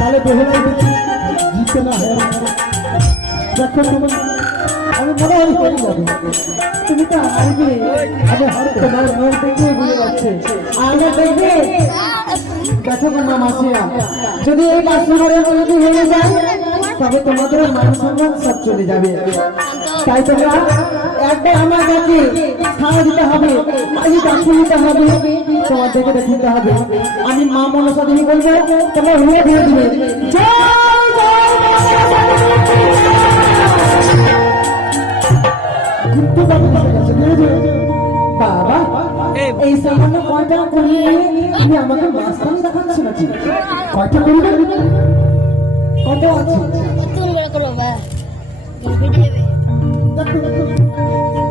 তাহলে বেহুলাই জিতে না হয় দেখো আমি মনে হয় হয়ে যাবে তুমি তো হারবে আমি তোমার মন থেকে ভুলে যাচ্ছে আগে দেখবে দেখো মা মাসিয়া যদি এই মাসিমারের মধ্যে হয়ে যায় তবে তোমাদের মান সম্মান সব চলে যাবে তাই তোমরা একবার আমার কাছে ছাড়া দিতে হবে মাঝে ডাক্তার নিতে হবে তোমার দেখে দিতে হবে আমি মা মনসা দেবী বলবো তোমরা হয়ে দিয়ে দিবে বাবা এই সামান্য কয়টা করিয়ে তুমি আমাকে মাঝখানে দেখাচ্ছ নাকি কয়টা করিবে কত আছে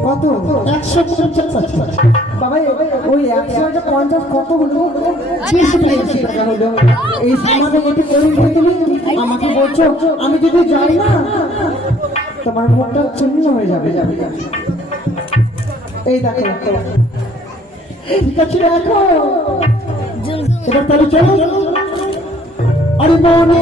কত 150 বাবা ওই 150 কত হলো 20 টাকা হলো এই সামান্য এটি করিবে তুমি আমাকে বলছো আমি যদি যাই না তোমার মুখটা চূর্ণ হয়ে যাবে এই দেখো ঠিক আছে দেখো এবার তাহলে চলো আরে মনে